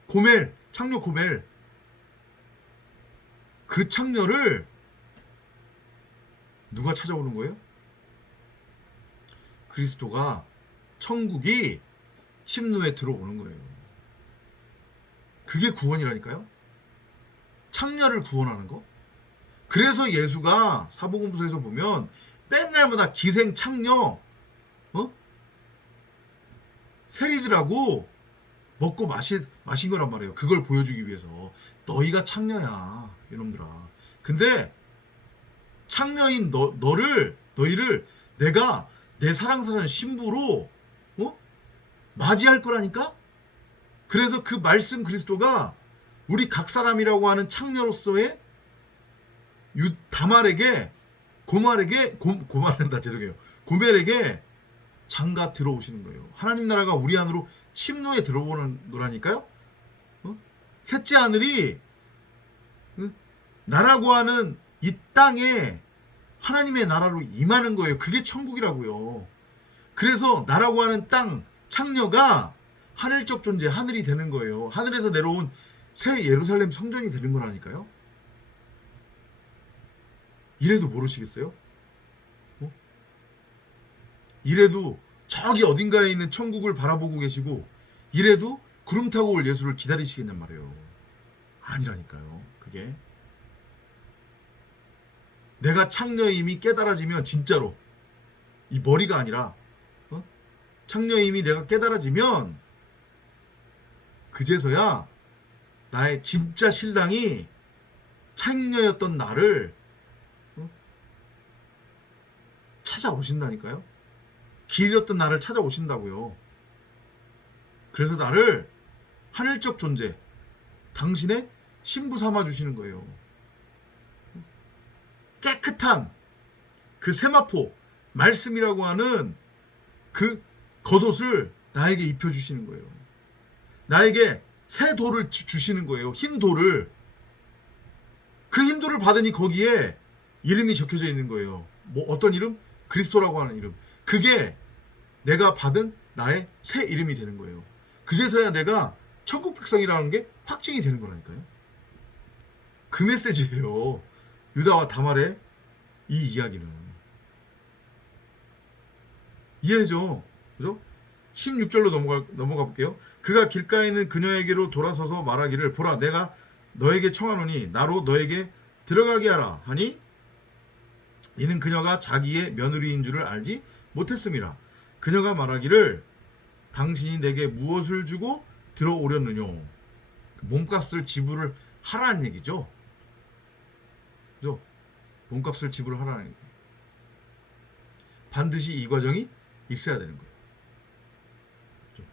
고멜, 창녀 고멜. 그 창녀를 누가 찾아오는 거예요? 그리스도가, 천국이 침노에 들어오는 거예요. 그게 구원이라니까요. 창녀를 구원하는 거. 그래서 예수가 사복음서에서 보면 맨날마다 기생 창녀 세리들하고 먹고 마신 거란 말이에요. 그걸 보여주기 위해서. 너희가 창녀야 이놈들아. 근데 창녀인 너희를 내가 내 사랑스러운 신부로 맞이할 거라니까. 그래서 그 말씀 그리스도가 우리 각 사람이라고 하는 창녀로서의 다말에게 고말한다 죄송해요. 고멜에게 장가 들어오시는 거예요. 하나님 나라가 우리 안으로 침노에 들어오는 거라니까요. 셋째 하늘이 나라고 하는 이 땅에 하나님의 나라로 임하는 거예요. 그게 천국이라고요. 그래서 나라고 하는 땅 창녀가 하늘적 존재, 하늘이 되는 거예요. 하늘에서 내려온 새 예루살렘 성전이 되는 거라니까요. 이래도 모르시겠어요? 이래도 저기 어딘가에 있는 천국을 바라보고 계시고 이래도 구름 타고 올 예수를 기다리시겠냔 말이에요. 아니라니까요. 그게 내가 창녀임이 깨달아지면 진짜로 이 머리가 아니라 창녀임이 내가 깨달아지면 그제서야 나의 진짜 신랑이 창녀였던 나를 찾아오신다니까요. 길 잃었던 나를 찾아오신다고요. 그래서 나를 하늘적 존재, 당신의 신부 삼아 주시는 거예요. 깨끗한 그 세마포, 말씀이라고 하는 그 겉옷을 나에게 입혀주시는 거예요. 나에게 새 돌을 주시는 거예요. 흰 돌을. 그 흰 돌을 받으니 거기에 이름이 적혀져 있는 거예요. 뭐 어떤 이름? 그리스도라고 하는 이름. 그게 내가 받은 나의 새 이름이 되는 거예요. 그제서야 내가 천국 백성이라는 게 확증이 되는 거라니까요. 그 메시지예요. 유다와 다말의 이 이야기는. 이해되죠? 그죠? 16절로 넘어가 볼게요. 그가 길가에 있는 그녀에게로 돌아서서 말하기를 보라 내가 너에게 청하노니 나로 너에게 들어가게 하라 하니 이는 그녀가 자기의 며느리인 줄을 알지 못했음이라. 그녀가 말하기를 당신이 내게 무엇을 주고 들어오렸느뇨. 몸값을 지불을 하라는 얘기죠. 그죠? 몸값을 지불하라는 얘기. 반드시 이 과정이 있어야 되는 거예요. 그죠?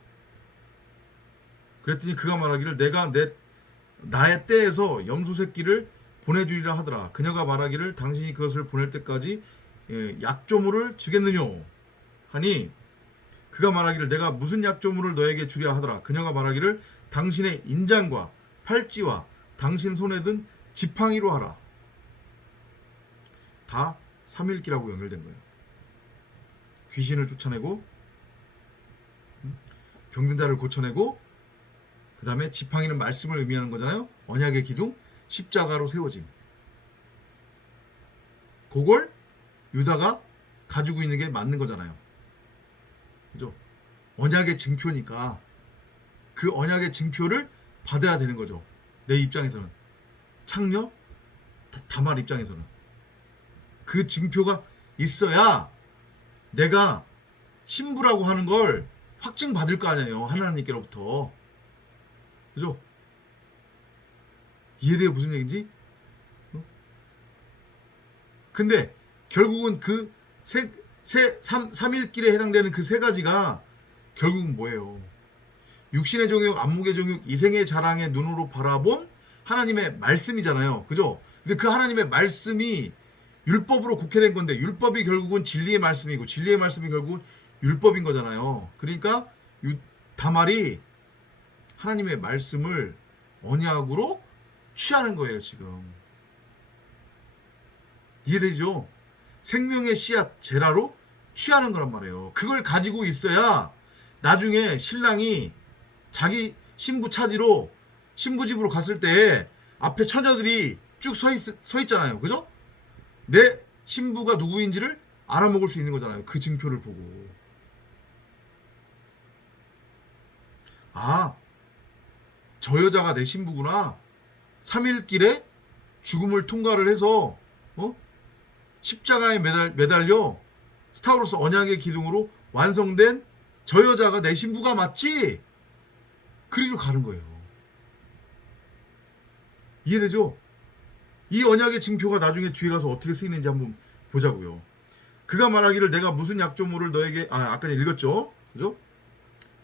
그랬더니 그가 말하기를 내가 나의 때에서 염소 새끼를 보내주리라 하더라. 그녀가 말하기를 당신이 그것을 보낼 때까지 약조물을 주겠느뇨 하니 그가 말하기를 내가 무슨 약조물을 너에게 주랴 하더라. 그녀가 말하기를 당신의 인장과 팔찌와 당신 손에 든 지팡이로 하라. 다 삼일기라고 연결된 거예요. 귀신을 쫓아내고 병든 자를 고쳐내고 그 다음에 지팡이는 말씀을 의미하는 거잖아요. 언약의 기둥 십자가로 세워짐. 그걸 유다가 가지고 있는 게 맞는 거잖아요. 그죠? 언약의 증표니까 그 언약의 증표를 받아야 되는 거죠. 내 입장에서는. 창녀 다말 입장에서는. 그 증표가 있어야 내가 신부라고 하는 걸 확증받을 거 아니에요. 하나님께로부터. 그죠? 이해돼요? 무슨 얘기인지? 근데 결국은 그 삼일길에 해당되는 그 세 가지가 결국은 뭐예요? 육신의 정욕, 안목의 정욕, 이생의 자랑의 눈으로 바라본 하나님의 말씀이잖아요. 그죠? 근데 그 하나님의 말씀이 율법으로 국회된 건데 율법이 결국은 진리의 말씀이고 진리의 말씀이 결국은 율법인 거잖아요. 그러니까 다말이 하나님의 말씀을 언약으로 취하는 거예요. 지금 이해되죠? 생명의 씨앗 제라로 취하는 거란 말이에요. 그걸 가지고 있어야 나중에 신랑이 자기 신부 차지로 신부 집으로 갔을 때 앞에 처녀들이 쭉 서 있잖아요. 그죠? 내 신부가 누구인지를 알아먹을 수 있는 거잖아요. 그 증표를 보고. 아, 저 여자가 내 신부구나. 3일길에 죽음을 통과를 해서 십자가에 매달려 스타우로스 언약의 기둥으로 완성된 저 여자가 내 신부가 맞지? 그리로 가는 거예요. 이해되죠? 이 언약의 증표가 나중에 뒤에 가서 어떻게 쓰이는지 한번 보자고요. 그가 말하기를 내가 무슨 약조물을 너에게 아까 읽었죠? 그죠?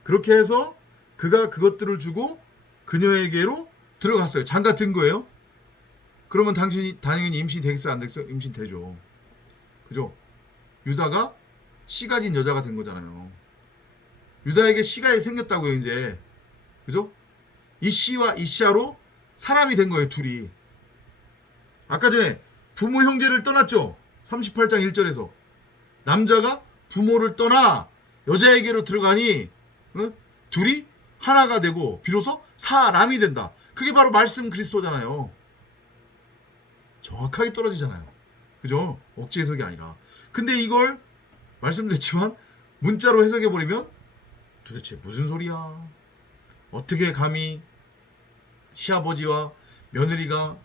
그렇게 해서 그가 그것들을 주고 그녀에게로 들어갔어요. 장가 든 거예요. 그러면 당신이 당연히 임신 되겠어요? 안 되겠어요? 임신 되죠. 그죠? 유다가 씨 가진 여자가 된 거잖아요. 유다에게 씨가 생겼다고요, 이제. 그죠? 이 씨와 이 씨아로 사람이 된 거예요, 둘이. 아까 전에 부모 형제를 떠났죠? 38장 1절에서. 남자가 부모를 떠나 여자에게로 들어가니 둘이 하나가 되고 비로소 사람이 된다. 그게 바로 말씀 그리스도잖아요. 정확하게 떨어지잖아요. 그죠? 억지 해석이 아니라. 근데 이걸 말씀드렸지만 문자로 해석해버리면 도대체 무슨 소리야? 어떻게 감히 시아버지와 며느리가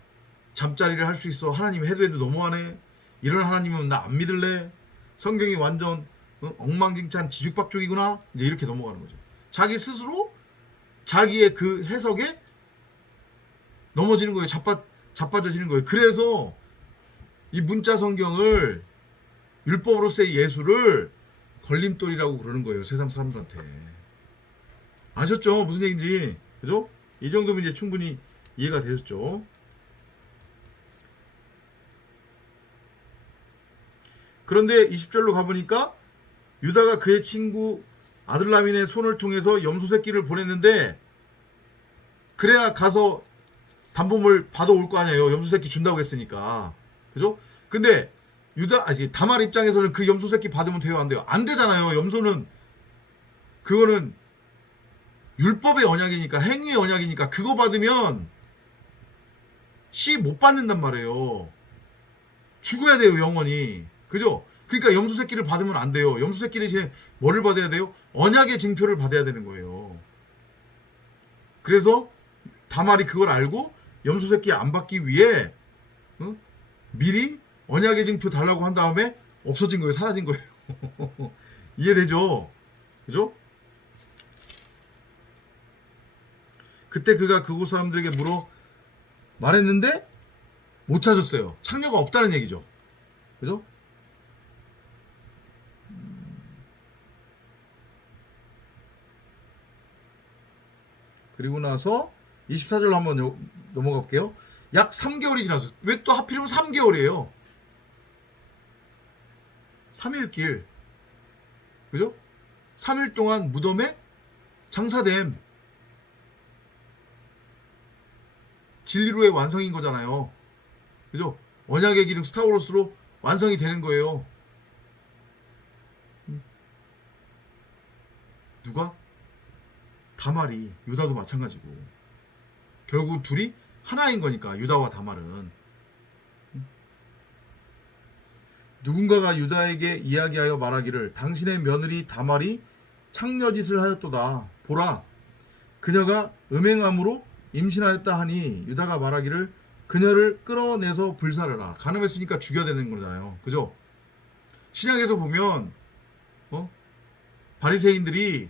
잠자리를 할 수 있어? 하나님 해도 너무하네. 이런 하나님은 나 안 믿을래. 성경이 완전 엉망진창 지죽박죽이구나. 이제 이렇게 넘어가는 거죠. 자기 스스로 자기의 그 해석에 넘어지는 거예요. 자빠져지는 거예요. 그래서 이 문자 성경을 율법으로서의 예수를 걸림돌이라고 그러는 거예요. 세상 사람들한테. 아셨죠? 무슨 얘기인지. 그죠? 이 정도면 이제 충분히 이해가 되셨죠? 그런데 20절로 가보니까 유다가 그의 친구 아들라민의 손을 통해서 염소 새끼를 보냈는데 그래야 가서 단범을 받아올 거 아니에요. 염소 새끼 준다고 했으니까. 그죠? 근데 다말 입장에서는 그 염소 새끼 받으면 돼요? 안 돼요? 안 되잖아요. 염소는 그거는 율법의 언약이니까, 행위의 언약이니까 그거 받으면 씨 못 받는단 말이에요. 죽어야 돼요, 영원히. 그죠? 그러니까 염소 새끼를 받으면 안 돼요. 염소 새끼 대신에 뭐를 받아야 돼요? 언약의 증표를 받아야 되는 거예요. 그래서 다말이 그걸 알고 염소 새끼 안 받기 위해 미리 언약의 증표 달라고 한 다음에 없어진 거예요. 사라진 거예요. 이해되죠? 그죠? 그때 그가 그곳 사람들에게 물어 말했는데 못 찾았어요. 창녀가 없다는 얘기죠. 그죠? 그리고 나서 24절로 한번 넘어가 볼게요. 약 3개월이 지났어요. 왜 또 하필이면 3개월이에요? 3일길. 그죠? 3일 동안 무덤에 장사됨. 진리로의 완성인 거잖아요. 그죠? 언약의 기둥 스타워로스로 완성이 되는 거예요. 누가? 다말이. 유다도 마찬가지고. 결국 둘이 하나인 거니까 유다와 다말은. 누군가가 유다에게 이야기하여 말하기를 당신의 며느리 다말이 창녀짓을 하였도다. 보라, 그녀가 음행함으로 임신하였다 하니 유다가 말하기를 그녀를 끌어내서 불살하라. 간음했으니까 죽여야 되는 거잖아요. 그죠? 신약에서 보면 바리새인들이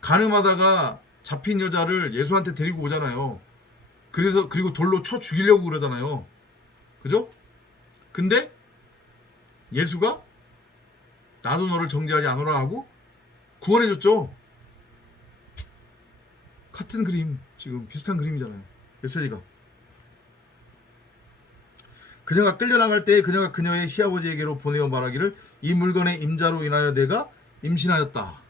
간음하다가 잡힌 여자를 예수한테 데리고 오잖아요. 그리고 돌로 쳐 죽이려고 그러잖아요. 그죠? 근데 예수가 나도 너를 정죄하지 않으라 하고 구원해줬죠. 같은 그림, 지금 비슷한 그림이잖아요. 메시지가. 그녀가 끌려나갈 때에 그녀가 그녀의 시아버지에게로 보내어 말하기를 이 물건의 임자로 인하여 내가 임신하였다.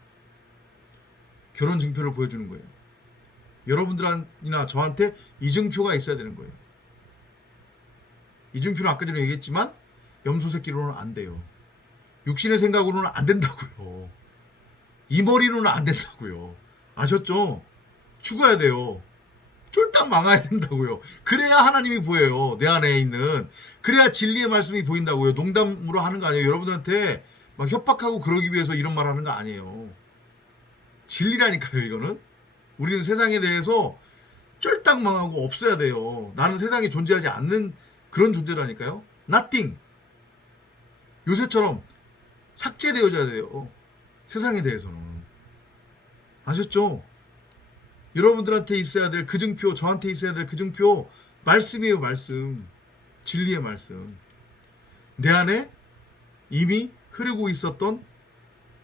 결혼 증표를 보여주는 거예요. 여러분들이나 저한테 이증표가 있어야 되는 거예요. 이증표는 아까 전에 얘기했지만 염소 새끼로는 안 돼요. 육신의 생각으로는 안 된다고요. 이 머리로는 안 된다고요. 아셨죠? 죽어야 돼요. 쫄딱 망해야 된다고요. 그래야 하나님이 보여요. 내 안에 있는. 그래야 진리의 말씀이 보인다고요. 농담으로 하는 거 아니에요. 여러분들한테 막 협박하고 그러기 위해서 이런 말 하는 거 아니에요. 진리라니까요, 이거는. 우리는 세상에 대해서 쫄딱 망하고 없어야 돼요. 나는 세상에 존재하지 않는 그런 존재라니까요. Nothing. 요새처럼 삭제되어져야 돼요. 세상에 대해서는. 아셨죠? 여러분들한테 있어야 될 그 증표, 저한테 있어야 될 그 증표, 말씀이에요, 말씀. 진리의 말씀. 내 안에 이미 흐르고 있었던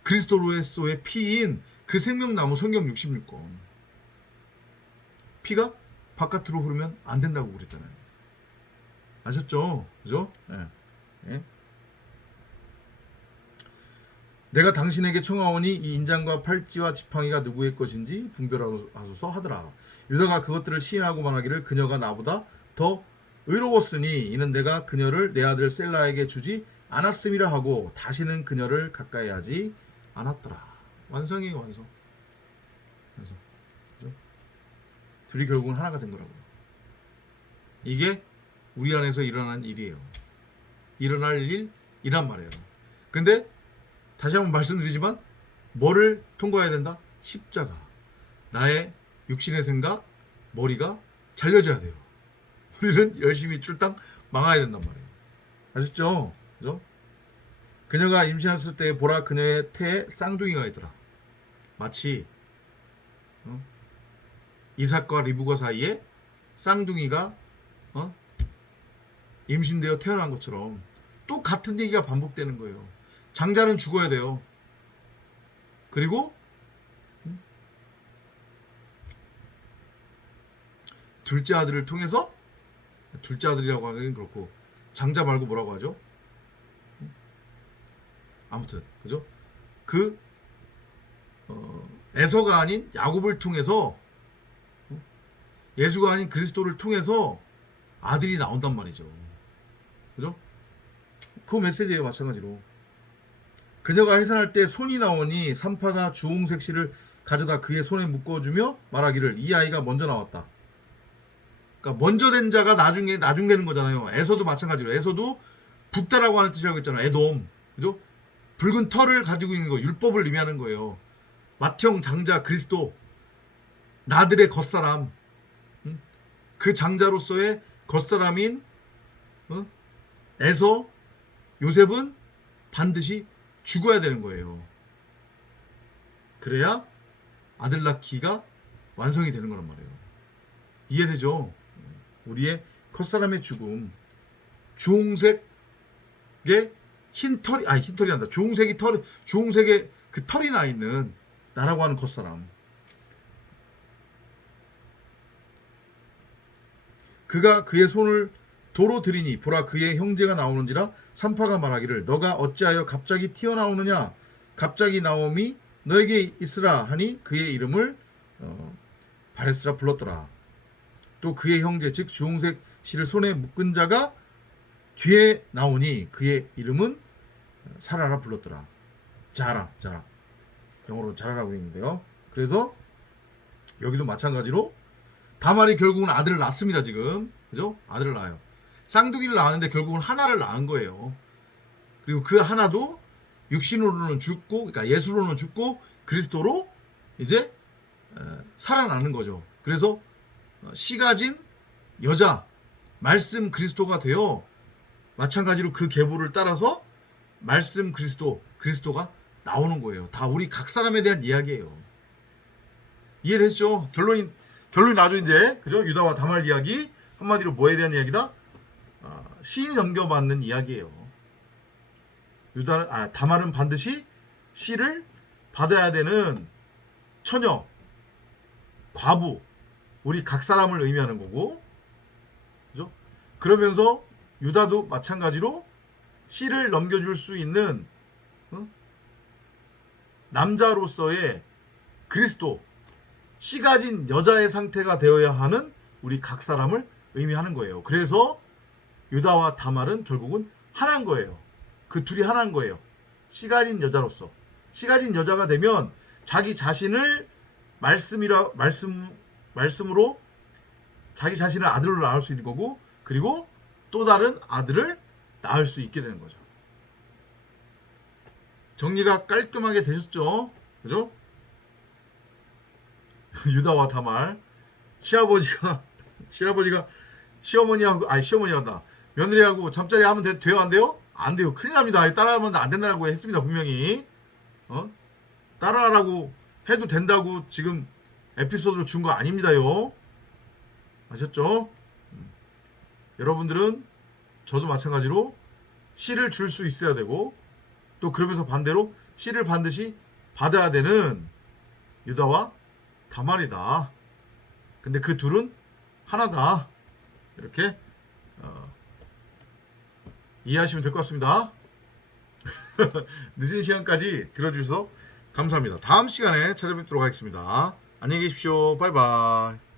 그리스도로서의 피인 그 생명나무 성경 66권. 피가 바깥으로 흐르면 안 된다고 그랬잖아요. 아셨죠? 그죠? 네. 네. 내가 당신에게 청하오니 이 인장과 팔찌와 지팡이가 누구의 것인지 분별하소서 하더라. 유다가 그것들을 시인하고 말하기를 그녀가 나보다 더 의로웠으니 이는 내가 그녀를 내 아들 셀라에게 주지 않았음이라 하고 다시는 그녀를 가까이 하지 않았더라. 완성이에요, 완성. 그래서 그죠? 둘이 결국은 하나가 된 거라고요. 이게 우리 안에서 일어난 일이에요. 일어날 일이란 말이에요. 근데 다시 한번 말씀드리지만 뭐를 통과해야 된다? 십자가. 나의 육신의 생각, 머리가 잘려져야 돼요. 우리는 열심히 쫄딱 망해야 된단 말이에요. 아셨죠? 그죠? 그녀가 임신했을 때 보라 그녀의 태에 쌍둥이가 있더라. 마치 이삭과 리브가 사이에 쌍둥이가 임신되어 태어난 것처럼 또 같은 얘기가 반복되는 거예요. 장자는 죽어야 돼요. 그리고 둘째 아들을 통해서, 둘째 아들이라고 하기는 그렇고 장자 말고 뭐라고 하죠? 아무튼 그죠? 그 에서가 아닌 야곱을 통해서, 예수가 아닌 그리스도를 통해서 아들이 나온단 말이죠. 그죠? 그 메시지예요. 마찬가지로 그녀가 해산할 때 손이 나오니 산파가 주홍색 실을 가져다 그의 손에 묶어주며 말하기를 이 아이가 먼저 나왔다. 그러니까 먼저 된 자가 나중에 나중되는 거잖아요. 에서도 마찬가지로, 에서도 북다라고 하는 뜻이라고 했잖아요. 에돔. 그죠? 붉은 털을 가지고 있는 거, 율법을 의미하는 거예요. 맏형 장자 그리스도, 나들의 겉사람, 그 장자로서의 겉사람인 에서, 요셉은 반드시 죽어야 되는 거예요. 그래야 아들 낳기가 완성이 되는 거란 말이에요. 이해되죠? 우리의 겉사람의 죽음, 주홍색의 흰 털이, 아니 흰 털이 난다. 주홍색의 그 털이 나 있는 나라고 하는 겉사람. 그가 그의 손을 도로 들이니 보라 그의 형제가 나오는지라 산파가 말하기를 너가 어찌하여 갑자기 튀어나오느냐 갑자기 나옴이 너에게 있으라 하니 그의 이름을 바레스라 불렀더라. 또 그의 형제 즉 주홍색 실을 손에 묶은 자가 뒤에 나오니 그의 이름은 사라라 불렀더라. 자라. 영어로 자라라고 있는데요. 그래서 여기도 마찬가지로 다말이 결국은 아들을 낳습니다. 지금 그죠? 아들을 낳아요. 쌍둥이를 낳았는데 결국은 하나를 낳은 거예요. 그리고 그 하나도 육신으로는 죽고, 그러니까 예수로는 죽고 그리스도로 이제 살아나는 거죠. 그래서 씨 가진 여자, 말씀 그리스도가 되어 마찬가지로 그 계보를 따라서 말씀 그리스도가 나오는 거예요. 다 우리 각 사람에 대한 이야기예요. 이해됐죠? 결론이 나죠 이제. 그죠? 유다와 다말 이야기 한마디로 뭐에 대한 이야기다? 씨 넘겨받는 이야기예요. 다말은 반드시 씨를 받아야 되는 처녀, 과부, 우리 각 사람을 의미하는 거고, 그죠? 그러면서 유다도 마찬가지로 씨를 넘겨줄 수 있는 남자로서의 그리스도, 씨 가진 여자의 상태가 되어야 하는 우리 각 사람을 의미하는 거예요. 그래서 유다와 다말은 결국은 하나인 거예요. 그 둘이 하나인 거예요. 씨 가진 여자로서. 씨 가진 여자가 되면 자기 자신을 말씀으로 자기 자신을 아들로 낳을 수 있는 거고, 그리고 또 다른 아들을 낳을 수 있게 되는 거죠. 정리가 깔끔하게 되셨죠? 그죠? 유다와 다말. 시어머니가 시어머니란다. 며느리하고 잠자리 하면 돼요? 안 돼요? 안 돼요. 큰일 납니다. 따라하면 안 된다고 했습니다. 분명히. 따라하라고 해도 된다고 지금 에피소드로 준 거 아닙니다요. 아셨죠? 여러분들은 저도 마찬가지로 씨를 줄 수 있어야 되고, 또 그러면서 반대로 씨를 반드시 받아야 되는 유다와 다말이다. 근데 그 둘은 하나다. 이렇게 이해하시면 될 것 같습니다. 늦은 시간까지 들어주셔서 감사합니다. 다음 시간에 찾아뵙도록 하겠습니다. 안녕히 계십시오. 바이바이.